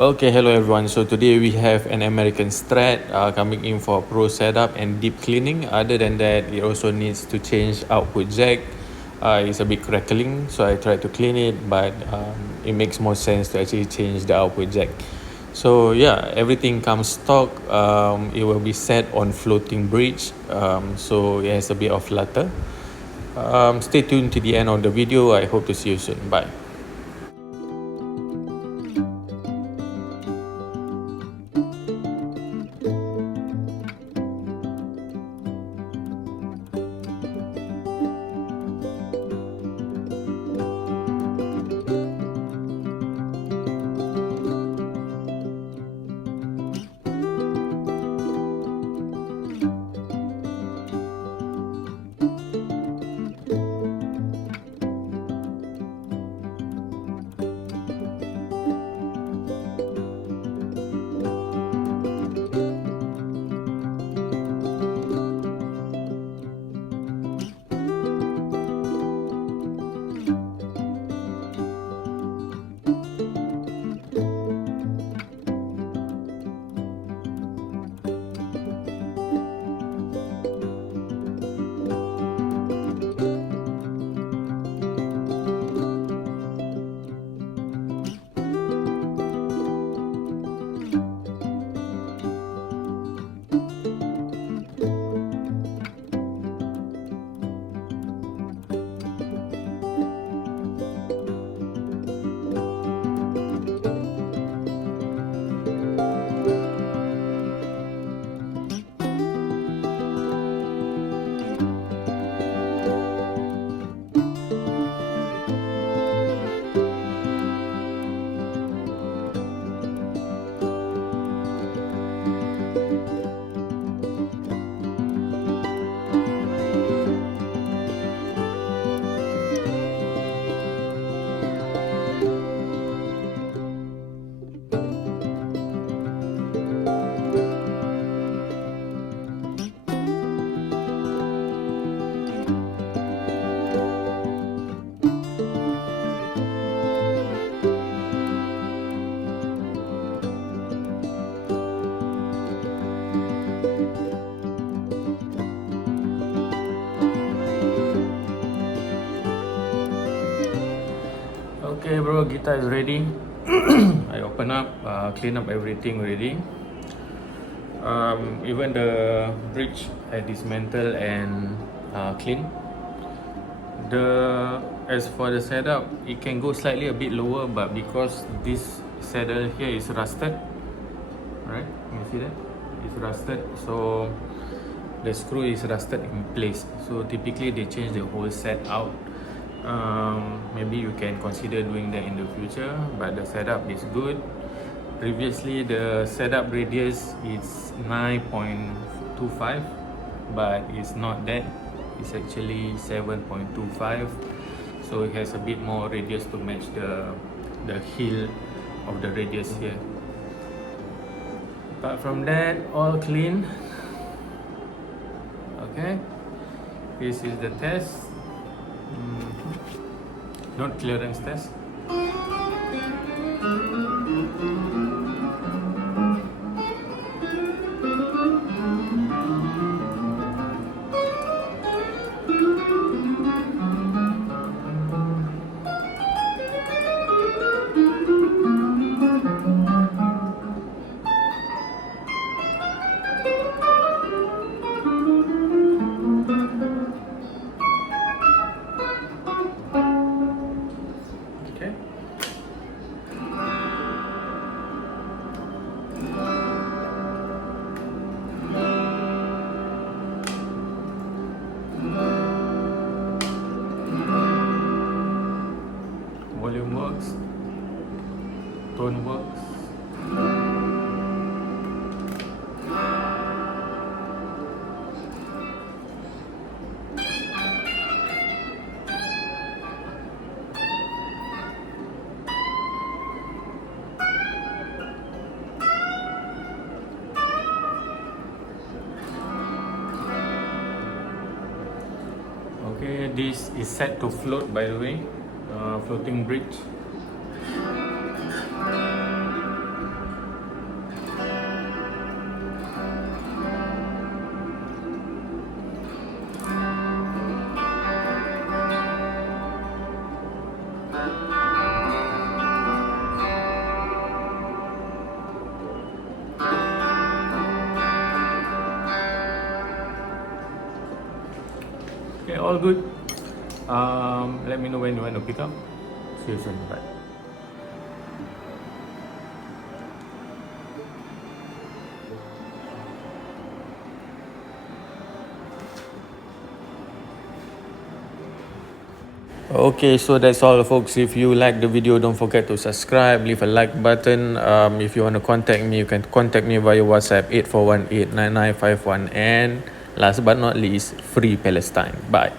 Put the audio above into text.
Okay, hello everyone. So today we have an American Strat coming in for pro setup and deep cleaning. Other than that, it also needs to change output jack. It's a bit crackling, so I tried to clean it, but it makes more sense to actually change the output jack. So yeah, everything comes stock. It will be set on floating bridge, so it has a bit of flutter. Stay tuned to the end of the video. I hope to see you soon. Bye. Okay bro, guitar is ready. I open up, clean up everything already. Even the bridge I dismantle and clean. As for the setup, it can go slightly a bit lower, but because this saddle here is rusted, right? You see that? It's rusted, so the screw is rusted in place. So typically they change the whole set out. Maybe you can consider doing that in the future, but the setup is good. Previously the setup radius is 9.25, but it's not that, it's actually 7.25, so it has a bit more radius to match the heel of the radius here. Apart from that, all clean. Okay, this is the test. Not clearance test. Okay. Volume works, tone works. Okay, this is set to float, by the way, floating bridge. all good. Let me know when you want to pick up. See you soon. Bye. Okay, so that's all folks. If you like the video, don't forget to subscribe, leave a like button. If you want to contact me, you can contact me via WhatsApp 84189951, and last but not least, free Palestine. Bye.